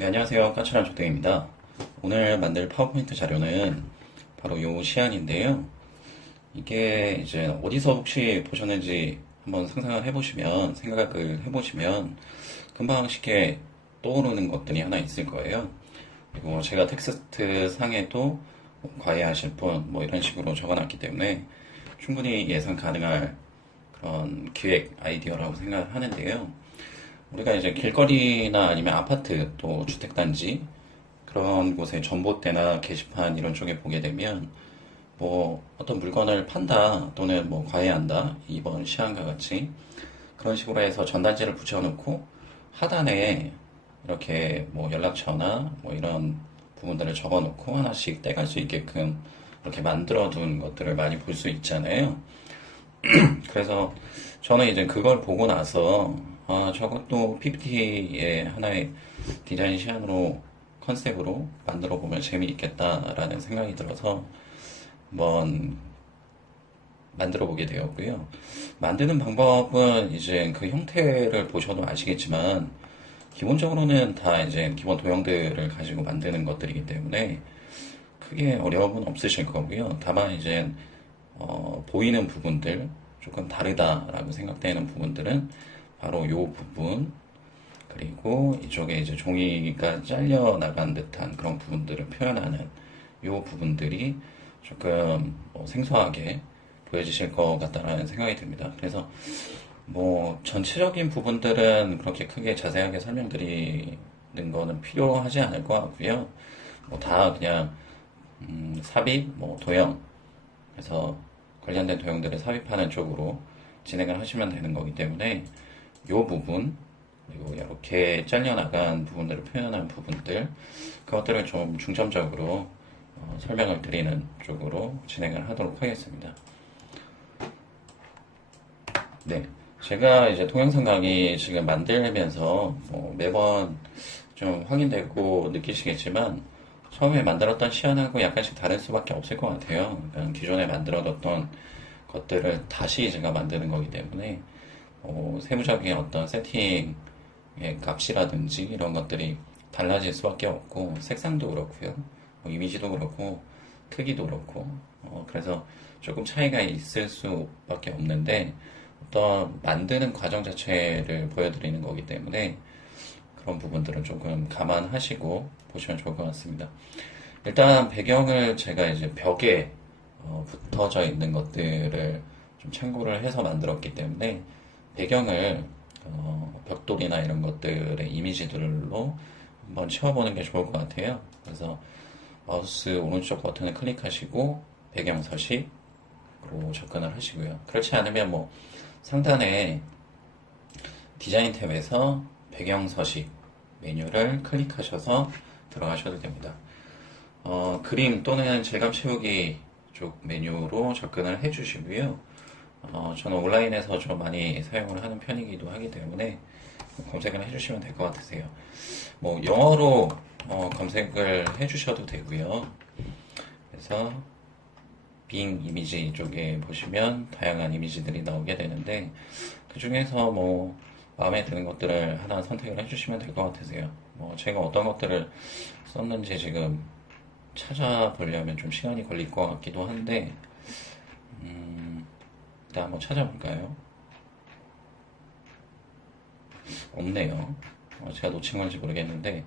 네, 안녕하세요. 까칠한 조땡입니다. 오늘 만들 파워포인트 자료는 바로 이 시안인데요. 이게 이제 어디서 혹시 보셨는지 한번 상상을 해보시면, 생각을 해보시면 금방 쉽게 떠오르는 것들이 하나 있을 거예요. 그리고 제가 텍스트 상에도 뭐 과외하실 분, 뭐 이런 식으로 적어놨기 때문에 충분히 예상 가능할 그런 기획 아이디어라고 생각을 하는데요. 우리가 이제 길거리나 아니면 아파트 또 주택단지 그런 곳에 전봇대나 게시판 이런 쪽에 보게 되면 뭐 어떤 물건을 판다 또는 뭐 과외한다 이번 시안과 같이 그런 식으로 해서 전단지를 붙여놓고 하단에 이렇게 뭐 연락처나 뭐 이런 부분들을 적어놓고 하나씩 떼갈 수 있게끔 이렇게 만들어 둔 것들을 많이 볼 수 있잖아요. 그래서 저는 이제 그걸 보고 나서 저것도 PPT의 하나의 디자인 시안으로 컨셉으로 만들어 보면 재미있겠다라는 생각이 들어서 한번 만들어 보게 되었고요. 만드는 방법은 이제 그 형태를 보셔도 아시겠지만 기본적으로는 다 이제 기본 도형들을 가지고 만드는 것들이기 때문에 크게 어려움은 없으실 거고요. 다만 이제 보이는 부분들 조금 다르다라고 생각되는 부분들은 바로 요 부분 그리고 이쪽에 이제 종이가 잘려 나간 듯한 그런 부분들을 표현하는 요 부분들이 조금 생소하게 보여지실 것 같다라는 생각이 듭니다. 그래서 뭐 전체적인 부분들은 그렇게 크게 자세하게 설명드리는 거는 필요하지 않을 것 같고요. 뭐 다 그냥 삽입, 뭐 도형 그래서 관련된 도형들을 삽입하는 쪽으로 진행을 하시면 되는 거기 때문에 이 부분 그리고 이렇게 잘려나간 부분들을 표현한 부분들 그것들을 좀 중점적으로 설명을 드리는 쪽으로 진행을 하도록 하겠습니다. 네, 제가 이제 동영상 강의 지금 만들면서 매번 좀 확인되고 느끼시겠지만 처음에 만들었던 시안하고 약간씩 다를 수밖에 없을 것 같아요. 그러니까 기존에 만들어뒀던 것들을 다시 제가 만드는 거기 때문에 세부적인 어떤 세팅의 값이라든지 이런 것들이 달라질 수밖에 없고 색상도 그렇고요. 이미지도 그렇고 크기도 그렇고 그래서 조금 차이가 있을 수밖에 없는데 어떤 만드는 과정 자체를 보여드리는 거기 때문에 그런 부분들은 조금 감안하시고 보시면 좋을 것 같습니다. 일단 배경을 제가 이제 벽에 붙어져 있는 것들을 좀 참고를 해서 만들었기 때문에 배경을 벽돌이나 이런 것들의 이미지들로 한번 채워보는 게 좋을 것 같아요. 그래서 마우스 오른쪽 버튼을 클릭하시고 배경 서식으로 접근을 하시고요. 그렇지 않으면 뭐 상단에 디자인 탭에서 배경 서식 메뉴를 클릭하셔서 들어가셔도 됩니다. 그림 또는 질감 채우기 쪽 메뉴로 접근을 해주시고요. 저는 온라인에서 좀 많이 사용을 하는 편이기도 하기 때문에 검색을 해주시면 될 것 같으세요. 뭐 영어로 검색을 해주셔도 되고요. 그래서 빙 이미지 쪽에 보시면 다양한 이미지들이 나오게 되는데 그 중에서 뭐 마음에 드는 것들을 하나 선택을 해주시면 될 것 같으세요. 뭐 제가 어떤 것들을 썼는지 지금 찾아보려면 좀 시간이 걸릴 것 같기도 한데 일단 한번 찾아볼까요? 없네요. 제가 놓친 건지 모르겠는데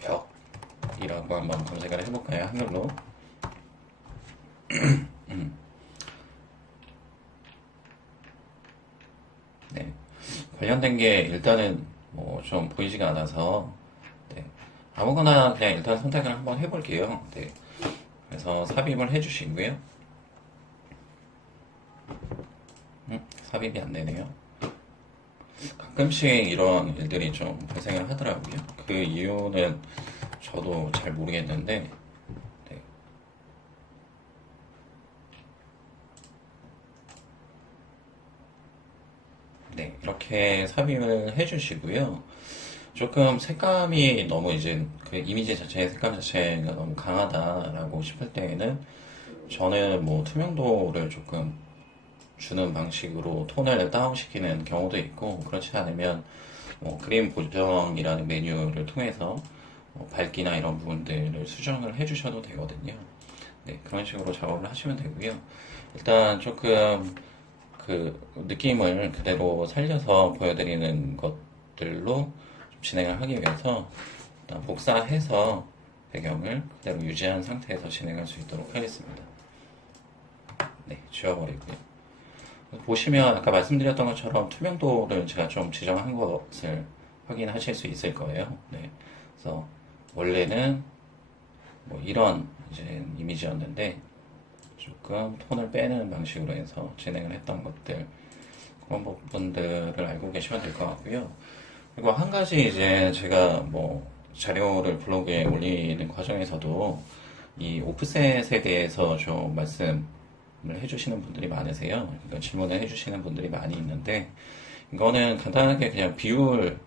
벽이라고 한번 검색을 해볼까요? 한글로. 네. 관련된 게 일단은 뭐 좀 보이지가 않아서 네. 아무거나 그냥 일단 선택을 한번 해볼게요. 네. 그래서 삽입을 해주시고요. 삽입이 안 되네요. 가끔씩 이런 일들이 좀 발생을 하더라고요. 그 이유는 저도 잘 모르겠는데 네. 네, 이렇게 삽입을 해주시고요. 조금 색감이 너무 이제 그 이미지 자체의 색감 자체가 너무 강하다라고 싶을 때에는 저는 뭐 투명도를 조금 주는 방식으로 톤을 다운시키는 경우도 있고, 그렇지 않으면 뭐 그림 보정이라는 메뉴를 통해서 밝기나 이런 부분들을 수정을 해주셔도 되거든요. 네, 그런 식으로 작업을 하시면 되고요. 일단 조금 그 느낌을 그대로 살려서 보여드리는 것들로 좀 진행을 하기 위해서 일단 복사해서 배경을 그대로 유지한 상태에서 진행할 수 있도록 하겠습니다. 네, 지워버리고요. 보시면 아까 말씀드렸던 것처럼 투명도를 제가 좀 지정한 것을 확인하실 수 있을 거예요. 네, 그래서 원래는 뭐 이런 이제 이미지였는데 조금 톤을 빼는 방식으로 해서 진행을 했던 것들, 그런 부분들을 알고 계시면 될 것 같고요. 그리고 한 가지 이제 제가 뭐 자료를 블로그에 올리는 과정에서도 이 오프셋에 대해서 좀 말씀을 해주시는 분들이 많으세요. 그러니까 질문을 해주시는 분들이 많이 있는데, 이거는 간단하게 그냥 비율을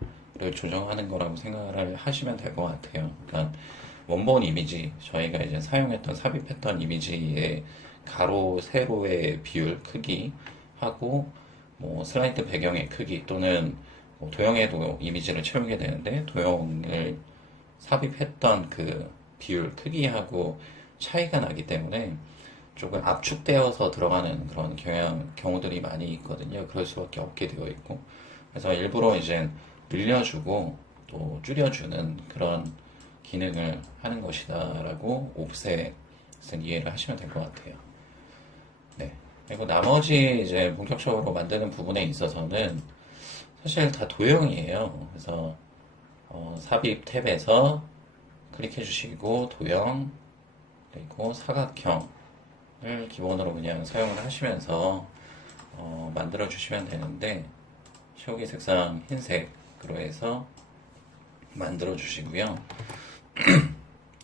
조정하는 거라고 생각을 하시면 될 것 같아요. 그러니까 원본 이미지, 저희가 이제 사용했던, 삽입했던 이미지의 가로, 세로의 비율, 크기 하고, 뭐 슬라이드 배경의 크기 또는 뭐 도형에도 이미지를 채우게 되는데 도형을 삽입했던 그 비율, 크기하고 차이가 나기 때문에 조금 압축되어서 들어가는 그런 경우들이 많이 있거든요. 그럴 수밖에 없게 되어 있고. 그래서 일부러 이제 늘려주고 또 줄여주는 그런 기능을 하는 것이다라고 오프셋은 이해를 하시면 될 것 같아요. 네. 그리고 나머지 이제 본격적으로 만드는 부분에 있어서는 사실 다 도형이에요. 그래서 삽입 탭에서 클릭해 주시고 도형 그리고 사각형을 기본으로 그냥 사용을 하시면서 만들어 주시면 되는데, 채우기 색상 흰색으로 해서 만들어 주시고요.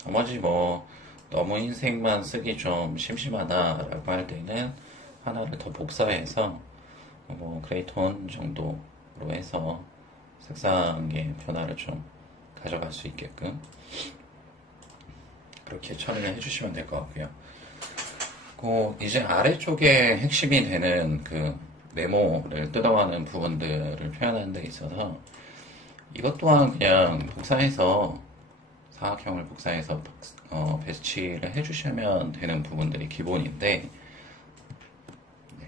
나머지 뭐 너무 흰색만 쓰기 좀 심심하다라고 할 때는 하나를 더 복사해서 뭐 그레이톤 정도로 해서 색상의 변화를 좀 가져갈 수 있게끔 그렇게 처리를 해주시면 될 것 같고요. 그 이제 아래쪽에 핵심이 되는 그 네모를 뜯어가는 부분들을 표현하는 데 있어서 이것 또한 그냥 복사해서 사각형을 복사해서 배치를 해주시면 되는 부분들이 기본인데, 네.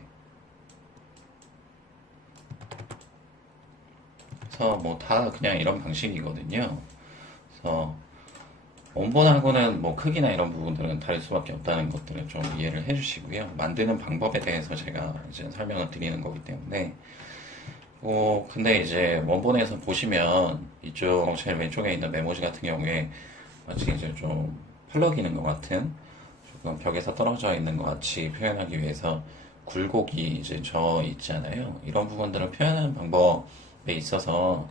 그래서 뭐 다 그냥 이런 방식이거든요. 그래서 원본하고는 뭐 크기나 이런 부분들은 다를 수밖에 없다는 것들을 좀 이해를 해주시고요. 만드는 방법에 대해서 제가 이제 설명을 드리는 거기 때문에. 근데 이제 원본에서 보시면 이쪽 제일 왼쪽에 있는 메모지 같은 경우에 마치 이제 좀 펄럭이는 것 같은, 조금 벽에서 떨어져 있는 것 같이 표현하기 위해서 굴곡이 이제 져 있잖아요. 이런 부분들을 표현하는 방법에 있어서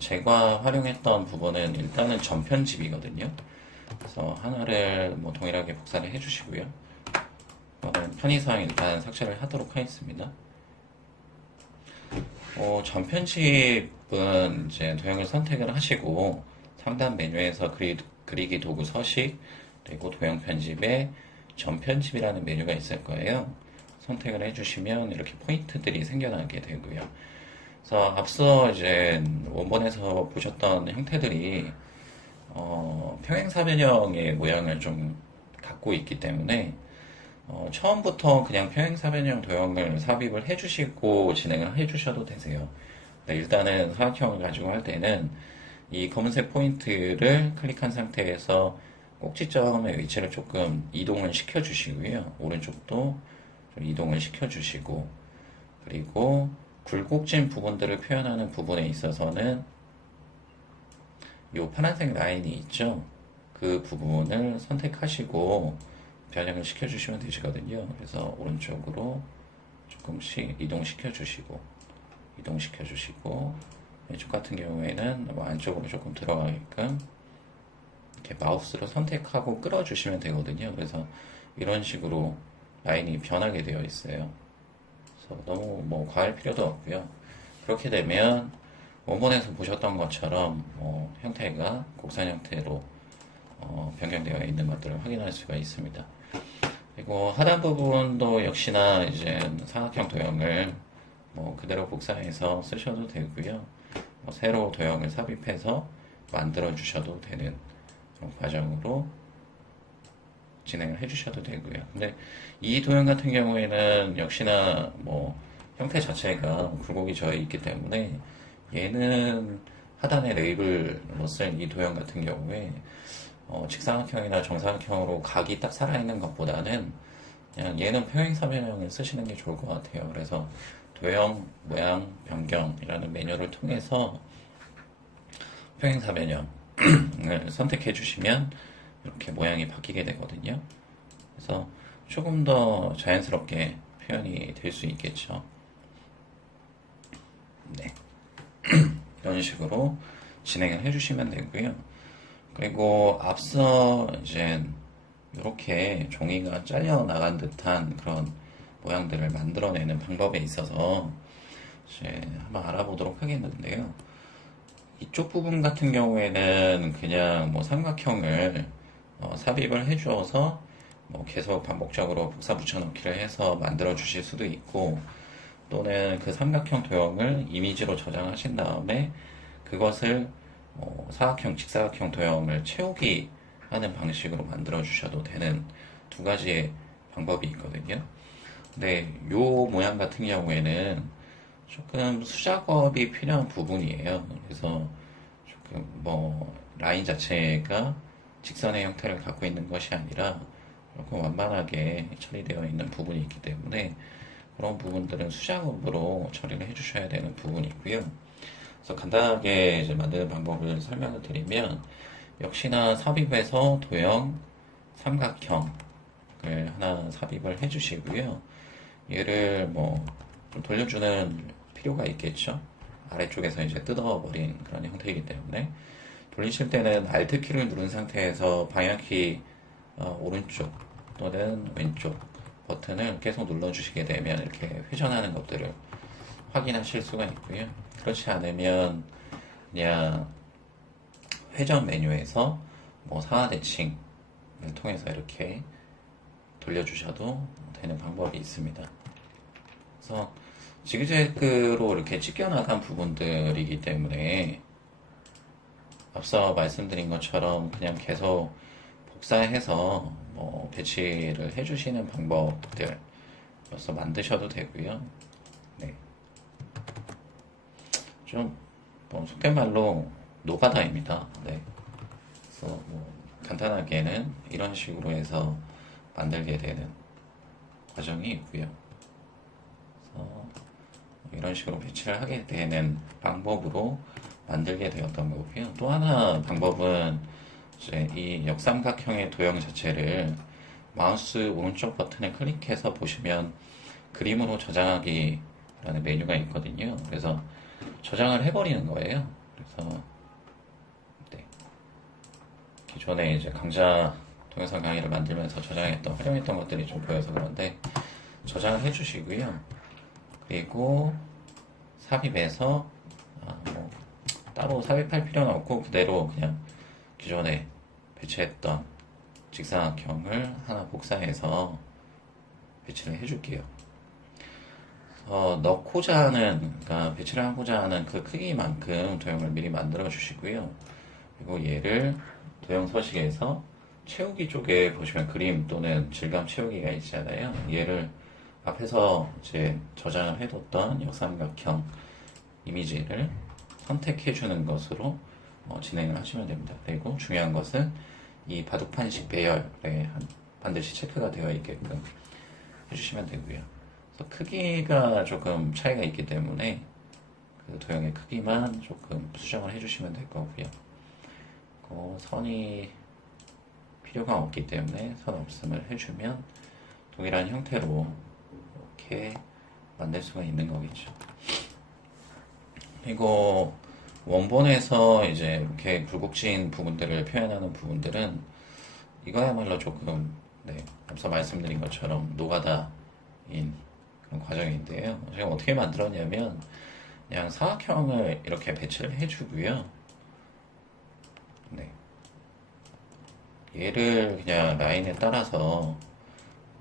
제가 활용했던 부분은 일단은 전편집이거든요. 그래서 하나를 뭐 동일하게 복사를 해주시고요. 저는 편의상 일단 삭제를 하도록 하겠습니다. 전편집은 이제 도형을 선택을 하시고 상단 메뉴에서 그리기 도구 서식 그리고 도형 편집에 전편집이라는 메뉴가 있을 거예요. 선택을 해주시면 이렇게 포인트들이 생겨나게 되고요. 그래서 앞서 이제 원본에서 보셨던 형태들이 평행사변형의 모양을 좀 갖고 있기 때문에 처음부터 그냥 평행사변형 도형을 삽입을 해주시고 진행을 해주셔도 되세요. 네, 일단은 사각형을 가지고 할 때는 이 검은색 포인트를 클릭한 상태에서 꼭지점의 위치를 조금 이동을 시켜주시고요. 오른쪽도 좀 이동을 시켜주시고, 그리고 굴곡진 부분들을 표현하는 부분에 있어서는 이 파란색 라인이 있죠. 그 부분을 선택하시고 변형을 시켜주시면 되시거든요. 그래서 오른쪽으로 조금씩 이동시켜주시고 왼쪽 같은 경우에는 뭐 안쪽으로 조금 들어가게끔 이렇게 마우스로 선택하고 끌어주시면 되거든요. 그래서 이런 식으로 라인이 변하게 되어 있어요. 그래서 너무 뭐 과할 필요도 없고요. 그렇게 되면 원본에서 보셨던 것처럼 형태가 곡선 형태로 변경되어 있는 것들을 확인할 수가 있습니다. 그리고 하단 부분도 역시나 이제 사각형 도형을 뭐 그대로 복사해서 쓰셔도 되고요. 뭐 새로 도형을 삽입해서 만들어 주셔도 되는 그런 과정으로 진행을 해주셔도 되고요. 근데 이 도형 같은 경우에는 역시나 뭐 형태 자체가 굴곡이 저에 있기 때문에 얘는 하단에 레이블로 쓴 이 도형 같은 경우에 직사각형이나 정사각형으로 각이 딱 살아있는 것보다는 그냥 얘는 평행사변형을 쓰시는 게 좋을 것 같아요. 그래서 도형, 모양, 변경이라는 메뉴를 통해서 평행사변형을 선택해 주시면 이렇게 모양이 바뀌게 되거든요. 그래서 조금 더 자연스럽게 표현이 될 수 있겠죠. 네. 이런 식으로 진행을 해주시면 되고요. 그리고 앞서 이제 이렇게 종이가 잘려 나간 듯한 그런 모양들을 만들어내는 방법에 있어서 이제 한번 알아보도록 하겠는데요. 이쪽 부분 같은 경우에는 그냥 뭐 삼각형을 삽입을 해주어서 뭐 계속 반복적으로 복사 붙여넣기를 해서 만들어 주실 수도 있고, 또는 그 삼각형 도형을 이미지로 저장하신 다음에 그것을 사각형, 직사각형 도형을 채우기 하는 방식으로 만들어 주셔도 되는 두 가지의 방법이 있거든요. 근데 요 모양 같은 경우에는 조금 수작업이 필요한 부분이에요. 그래서 조금 뭐 라인 자체가 직선의 형태를 갖고 있는 것이 아니라 조금 완만하게 처리되어 있는 부분이 있기 때문에 그런 부분들은 수작업으로 처리를 해주셔야 되는 부분이고요. 그래서 간단하게 이제 만드는 방법을 설명을 드리면, 역시나 삽입해서 도형 삼각형을 하나 삽입을 해주시고요. 얘를 뭐 좀 돌려주는 필요가 있겠죠. 아래쪽에서 이제 뜯어버린 그런 형태이기 때문에 돌리실 때는 Alt 키를 누른 상태에서 방향키 오른쪽 또는 왼쪽 버튼을 계속 눌러주시게 되면 이렇게 회전하는 것들을 확인하실 수가 있고요. 그렇지 않으면 그냥 회전 메뉴에서 뭐 상하대칭을 통해서 이렇게 돌려주셔도 되는 방법이 있습니다. 그래서 지그재그로 이렇게 찢겨나간 부분들이기 때문에 앞서 말씀드린 것처럼 그냥 계속 복사해서 뭐 배치를 해주시는 방법들로서 만드셔도 되고요. 네. 뭐 속된 말로 노가다입니다. 네. 그래서 뭐 간단하게는 이런 식으로 해서 만들게 되는 과정이 있고요. 그래서 이런 식으로 배치를 하게 되는 방법으로 만들게 되었던 거고요. 또 하나 방법은 이제 이 역삼각형의 도형 자체를 마우스 오른쪽 버튼을 클릭해서 보시면 그림으로 저장하기라는 메뉴가 있거든요. 그래서 저장을 해버리는 거예요. 그래서 네. 기존에 이제 강좌 동영상 강의를 만들면서 저장했던, 활용했던 것들이 좀 보여서 그런데 저장을 해주시고요. 그리고 삽입해서 뭐 따로 삽입할 필요는 없고 그대로 그냥 기존에 배치했던 직사각형을 하나 복사해서 배치를 해줄게요. 넣고자 하는, 그러니까 배치를 하고자 하는 그 크기만큼 도형을 미리 만들어 주시고요. 그리고 얘를 도형 서식에서 채우기 쪽에 보시면 그림 또는 질감 채우기가 있잖아요. 얘를 앞에서 이제 저장을 해뒀던 역삼각형 이미지를 선택해 주는 것으로 진행을 하시면 됩니다. 그리고 중요한 것은 이 바둑판식 배열에 반드시 체크가 되어 있게끔 해주시면 되고요. 그래서 크기가 조금 차이가 있기 때문에 그 도형의 크기만 조금 수정을 해주시면 될 거고요. 선이 필요가 없기 때문에 선 없음을 해주면 동일한 형태로 이렇게 만들 수가 있는 거겠죠. 그리고 원본에서 이제 이렇게 굴곡진 부분들을 표현하는 부분들은 이거야말로 조금 앞서 말씀드린 것처럼 노가다인 그런 과정인데요. 제가 어떻게 만들었냐면 그냥 사각형을 이렇게 배치를 해주고요. 얘를 그냥 라인에 따라서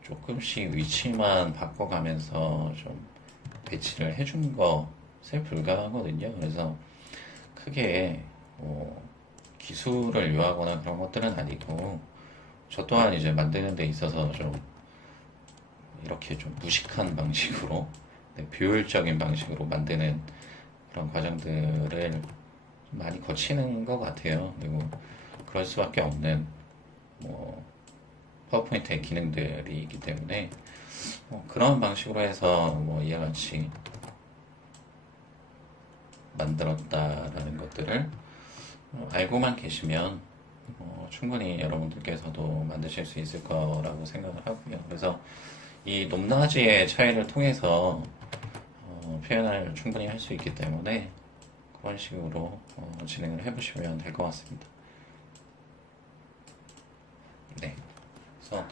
조금씩 위치만 바꿔가면서 좀 배치를 해준 것에 불과하거든요. 그래서 크게 뭐 기술을 요하거나 그런 것들은 아니고 저 또한 이제 만드는 데 있어서 좀 이렇게 좀 무식한 방식으로 네, 비효율적인 방식으로 만드는 그런 과정들을 좀 많이 거치는 것 같아요. 그리고 그럴 수밖에 없는 뭐 파워포인트의 기능들이 있기 때문에 그런 방식으로 해서 뭐 이와 같이 만들었다라는 것들을 알고만 계시면 충분히 여러분들께서도 만드실 수 있을 거라고 생각을 하고요. 그래서 이 높낮이의 차이를 통해서 표현을 충분히 할 수 있기 때문에 그런 식으로 진행을 해보시면 될 것 같습니다. 네. 그래서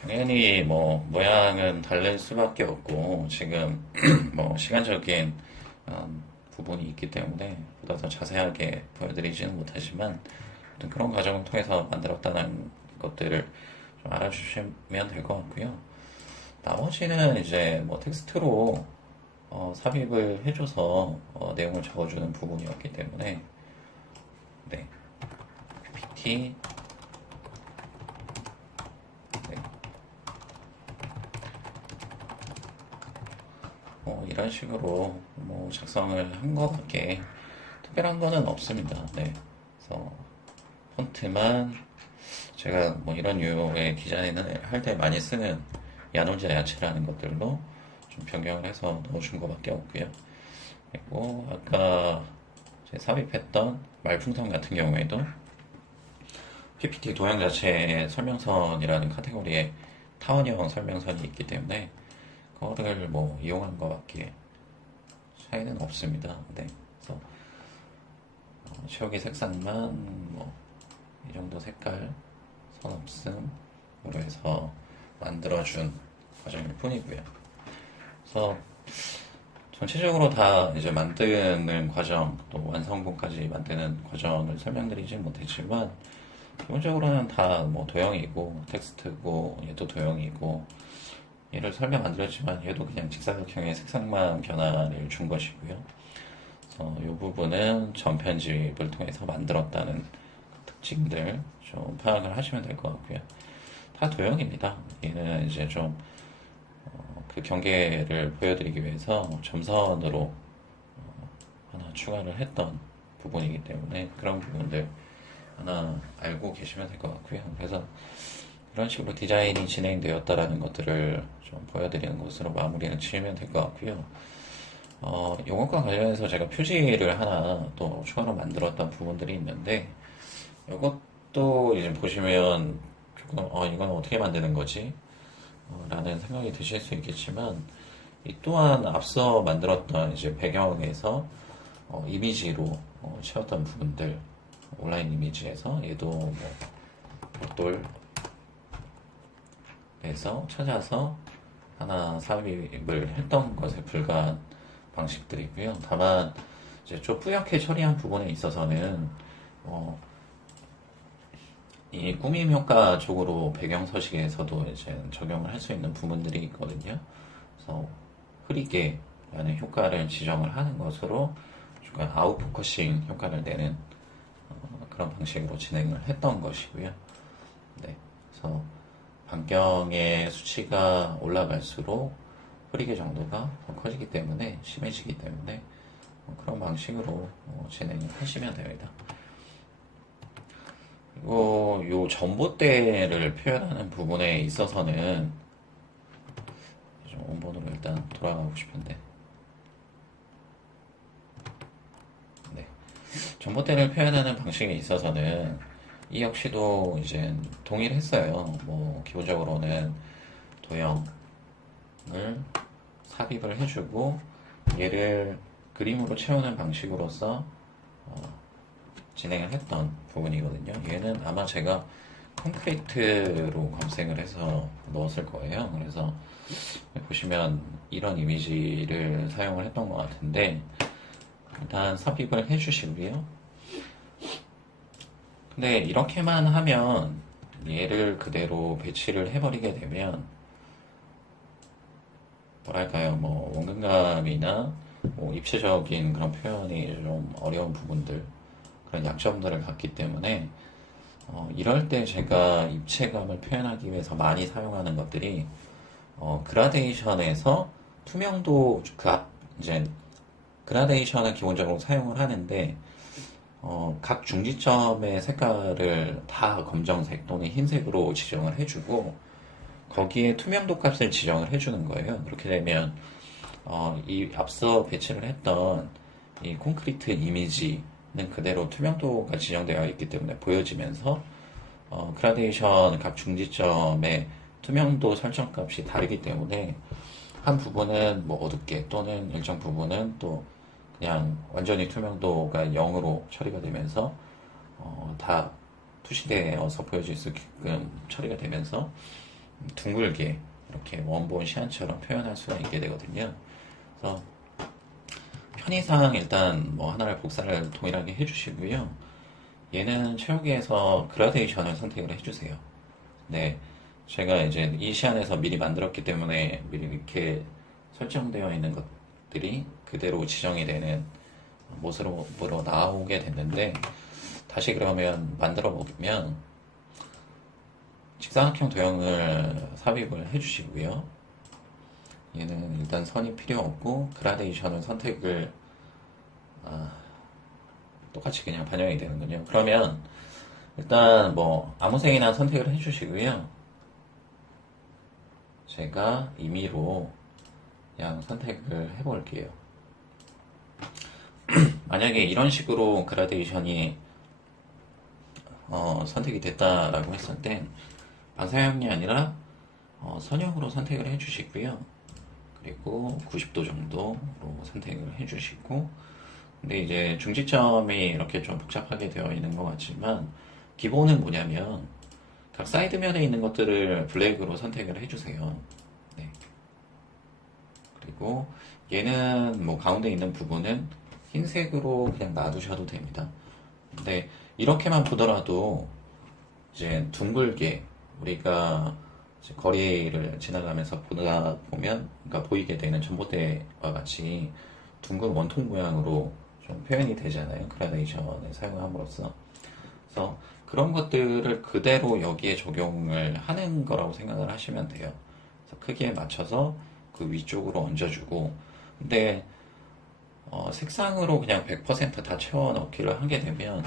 당연히 뭐 모양은 다를 수밖에 없고 지금 뭐 시간적인 부분이 있기 때문에 보다 더 자세하게 보여드리지는 못하지만 어떤 그런 과정을 통해서 만들었다는 것들을 좀 알아주시면 될 것 같고요. 나머지는 이제 뭐 텍스트로 삽입을 해줘서 내용을 적어주는 부분이었기 때문에 네, PPT 네, 이런 식으로 뭐 작성을 한 것밖에 특별한 거는 없습니다. 네, 그래서 폰트만 제가 뭐 이런 유의 디자인을 할 때 많이 쓰는 야놀자 야채라는 것들로 좀 변경을 해서 넣어준 것밖에 없고요. 그리고 아까 삽입했던 말풍선 같은 경우에도 PPT 도형 자체에 설명선이라는 카테고리에 타원형 설명선이 있기 때문에 그거를 뭐 이용한 것밖에 차이는 없습니다. 네, 그래서 채우기 색상만 뭐 이 정도 색깔 선 없음으로 해서 만들어준 과정일 뿐이고요. 그래서 전체적으로 다 이제 만드는 과정, 또 완성본까지 만드는 과정을 설명드리진 못했지만 기본적으로는 다 뭐 도형이고 텍스트고 얘도 도형이고 얘를 설명 안 드렸지만 얘도 그냥 직사각형의 색상만 변화를 준 것이고요. 그래서 이 부분은 전 편집을 통해서 만들었다는 특징들 좀 파악을 하시면 될 것 같고요. 다 도형입니다. 얘는 이제 좀 그 경계를 보여드리기 위해서 점선으로 하나 추가를 했던 부분이기 때문에 그런 부분들 하나 알고 계시면 될 것 같고요. 그래서 그런 식으로 디자인이 진행되었다라는 것들을 좀 보여드리는 것으로 마무리를 지으면 될 것 같고요. 이것과 관련해서 제가 표지를 하나 또 추가로 만들었던 부분들이 있는데 이것도 이제 보시면 조금 이건 어떻게 만드는 거지? 라는 생각이 드실 수 있겠지만 이 또한 앞서 만들었던 이제 배경에서 이미지로 채웠던 부분들 온라인 이미지에서 얘도 뭐 벽돌에서 찾아서 하나 삽입을 했던 것에 불과한 방식들이고요. 다만 이제 좀 뿌옇게 처리한 부분에 있어서는 이 꾸밈 효과 쪽으로 배경 서식에서도 이제 적용을 할 수 있는 부분들이 있거든요. 그래서 흐리게라는 효과를 지정을 하는 것으로 중간 아웃포커싱 효과를 내는 그런 방식으로 진행을 했던 것이고요. 네, 그래서 반경의 수치가 올라갈수록 흐리게 정도가 더 커지기 때문에 심해지기 때문에 그런 방식으로 진행을 하시면 됩니다. 그리고 요 전봇대를 표현하는 부분에 있어서는 좀 원본으로 일단 돌아가고 싶은데 네. 전봇대를 표현하는 방식에 있어서는 이 역시도 이제 동일했어요. 뭐 기본적으로는 도형을 삽입을 해주고 얘를 그림으로 채우는 방식으로서 진행을 했던 부분이거든요. 얘는 아마 제가 콘크리트로 검색을 해서 넣었을 거예요. 그래서 보시면 이런 이미지를 사용을 했던 것 같은데 일단 삽입을 해주시고요. 근데 이렇게만 하면 얘를 그대로 배치를 해버리게 되면 뭐랄까요, 뭐 원근감이나 뭐 입체적인 그런 표현이 좀 어려운 부분들, 그런 약점들을 갖기 때문에 이럴 때 제가 입체감을 표현하기 위해서 많이 사용하는 것들이 그라데이션에서 투명도 이제 그라데이션을 기본적으로 사용을 하는데 각 중지점의 색깔을 다 검정색 또는 흰색으로 지정을 해주고 거기에 투명도 값을 지정을 해주는 거예요. 그렇게 되면 이 앞서 배치를 했던 이 콘크리트 이미지는 그대로 투명도가 지정되어 있기 때문에 보여지면서 그라데이션 각 중지점의 투명도 설정 값이 다르기 때문에 한 부분은 뭐 어둡게 또는 일정 부분은 또 그냥 완전히 투명도가 0으로 처리가 되면서 다 투시되어서 보여질 수 있게끔 처리가 되면서 둥글게 이렇게 원본 시안처럼 표현할 수가 있게 되거든요. 그래서 편의상 일단 뭐 하나를 복사를 동일하게 해주시고요. 얘는 채우기에서 그라데이션을 선택을 해주세요. 네, 제가 이제 이 시안에서 미리 만들었기 때문에 미리 이렇게 설정되어 있는 것들이 그대로 지정이 되는 모습으로 나오게 됐는데 다시 그러면 만들어 보면 직사각형 도형을 삽입을 해주시고요. 얘는 일단 선이 필요 없고 그라데이션을 선택을 똑같이 그냥 반영이 되는군요. 그러면 일단 뭐 아무 색이나 선택을 해주시고요. 제가 임의로 그냥 선택을 해볼게요. 만약에 이런 식으로 그라데이션이 선택이 됐다라고 했을 땐 반사형이 아니라 선형으로 선택을 해주시고요. 그리고 90도 정도로 선택을 해주시고 근데 이제 중지점이 이렇게 좀 복잡하게 되어 있는 것 같지만 기본은 뭐냐면 각 사이드면에 있는 것들을 블랙으로 선택을 해주세요. 네. 그리고 얘는 뭐 가운데 있는 부분은 흰색으로 그냥 놔두셔도 됩니다. 근데 이렇게만 보더라도 이제 둥글게 우리가 이제 거리를 지나가면서 보다 보면 그러니까 보이게 되는 전봇대와 같이 둥근 원통 모양으로 좀 표현이 되잖아요. 그라데이션을 사용함으로써. 그래서 그런 것들을 그대로 여기에 적용을 하는 거라고 생각을 하시면 돼요. 그래서 크기에 맞춰서 그 위쪽으로 얹어주고 근데 색상으로 그냥 100%다 채워 넣기를 하게 되면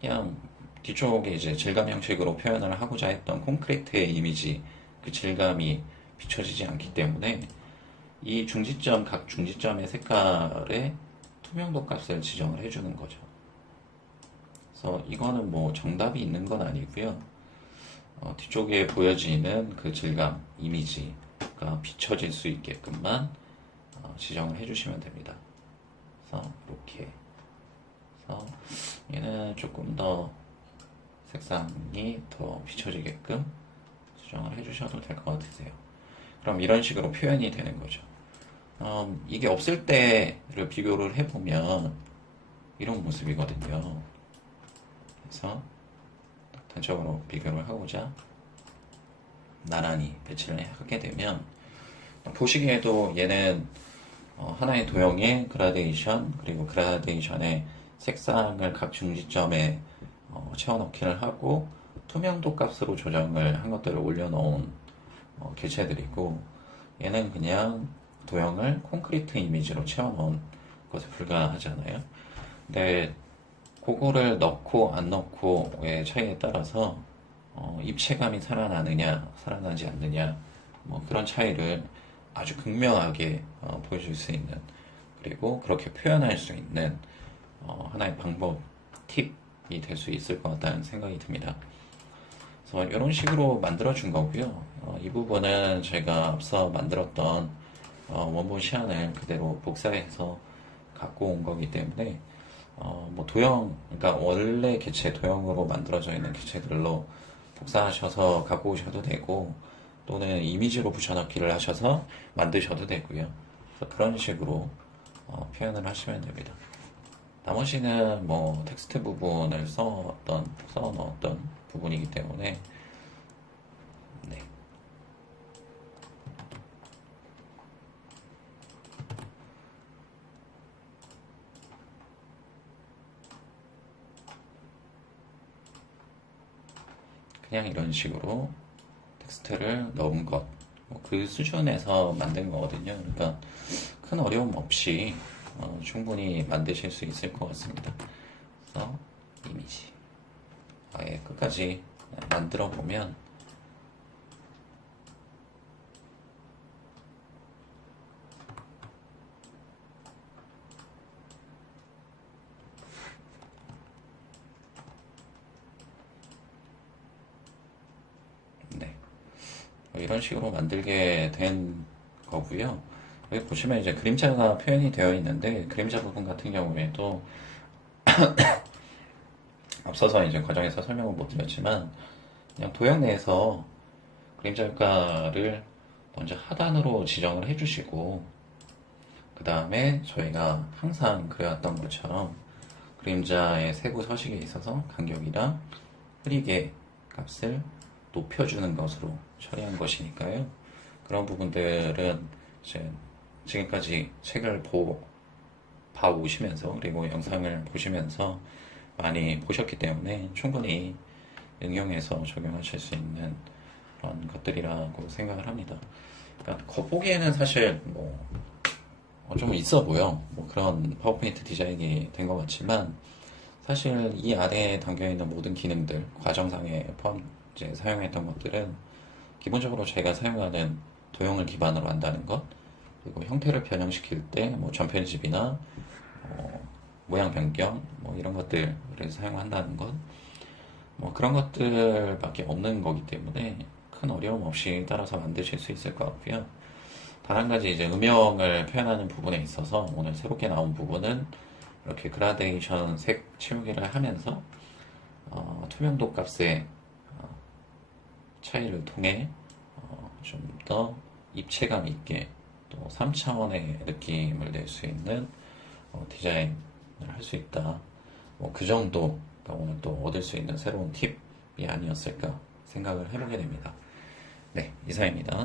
그냥 뒤쪽에 이제 질감 형식으로 표현을 하고자 했던 콘크리트의 이미지 그 질감이 비춰지지 않기 때문에 이 중지점 각 중지점의 색깔에 투명도 값을 지정을 해주는 거죠. 그래서 이거는 뭐 정답이 있는 건 아니고요. 뒤쪽에 보여지는 그 질감 이미지가 비춰질 수 있게끔만 지정을 해주시면 됩니다. 그래서 이렇게 그래서 얘는 조금 더 색상이 더 비춰지게끔 수정을 해주셔도 될 것 같으세요. 그럼 이런 식으로 표현이 되는 거죠. 이게 없을 때를 비교를 해보면 이런 모습이거든요. 그래서 단적으로 비교를 하고자 나란히 배치를 하게 되면 보시기에도 얘는 하나의 도형의 그라데이션 그리고 그라데이션의 색상을 각 중지점에 채워넣기를 하고 투명도 값으로 조정을 한 것들을 올려놓은 개체들이고 얘는 그냥 도형을 콘크리트 이미지로 채워놓은 것에 불과하잖아요. 근데 그거를 넣고 안 넣고의 차이에 따라서 입체감이 살아나느냐 살아나지 않느냐 뭐 그런 차이를 아주 극명하게 보여줄 수 있는 그리고 그렇게 표현할 수 있는 하나의 방법 팁이 될 수 있을 것 같다는 생각이 듭니다. 그래서 이런 식으로 만들어 준 거고요. 이 부분은 제가 앞서 만들었던 원본 시안을 그대로 복사해서 갖고 온 거기 때문에 뭐 도형, 그러니까 원래 개체 도형으로 만들어져 있는 개체들로 복사하셔서 갖고 오셔도 되고 또는 이미지로 붙여넣기를 하셔서 만드셔도 되고요. 그래서 그런 식으로 표현을 하시면 됩니다. 나머지는 뭐 텍스트 부분을 써 넣었던 부분이기 때문에 네. 그냥 이런 식으로 텍스트를 넣은 것, 그 수준에서 만든 거거든요. 그러니까 큰 어려움 없이 충분히 만드실 수 있을 것 같습니다. 그래서 이미지 아예 끝까지 만들어 보면 네, 이런 식으로 만들게 된 거고요. 여기 보시면 이제 그림자가 표현이 되어 있는데 그림자 부분 같은 경우에도 앞서서 이제 과정에서 설명을 못 드렸지만 그냥 도형 내에서 그림자 효과를 먼저 하단으로 지정을 해주시고 그 다음에 저희가 항상 그려왔던 것처럼 그림자의 세부 서식에 있어서 간격이랑 흐리게 값을 높여주는 것으로 처리한 것이니까요. 그런 부분들은 이제 지금까지 책을 봐오시면서 그리고 영상을 보시면서 많이 보셨기 때문에 충분히 응용해서 적용하실 수 있는 그런 것들이라고 생각을 합니다. 그러니까 겉보기에는 사실 좀 있어 보여. 그런 파워포인트 디자인이 된 것 같지만 사실 이 아래에 담겨 있는 모든 기능들, 과정상에 이제 사용했던 것들은 기본적으로 제가 사용하는 도형을 기반으로 한다는 것, 그리고 형태를 변형시킬 때 전편집이나 모양 변경 이런 것들을 사용한다는 것, 그런 것들밖에 없는 거기 때문에 큰 어려움 없이 따라서 만드실 수 있을 것 같고요. 단 한 가지 이제 음영을 표현하는 부분에 있어서 오늘 새롭게 나온 부분은 이렇게 그라데이션 색 채우기를 하면서 투명도 값의 차이를 통해 좀 더 입체감 있게 또 3차원의 느낌을 낼 수 있는 디자인을 할 수 있다. 그 정도가 오늘 또 얻을 수 있는 새로운 팁이 아니었을까 생각을 해보게 됩니다. 네, 이상입니다.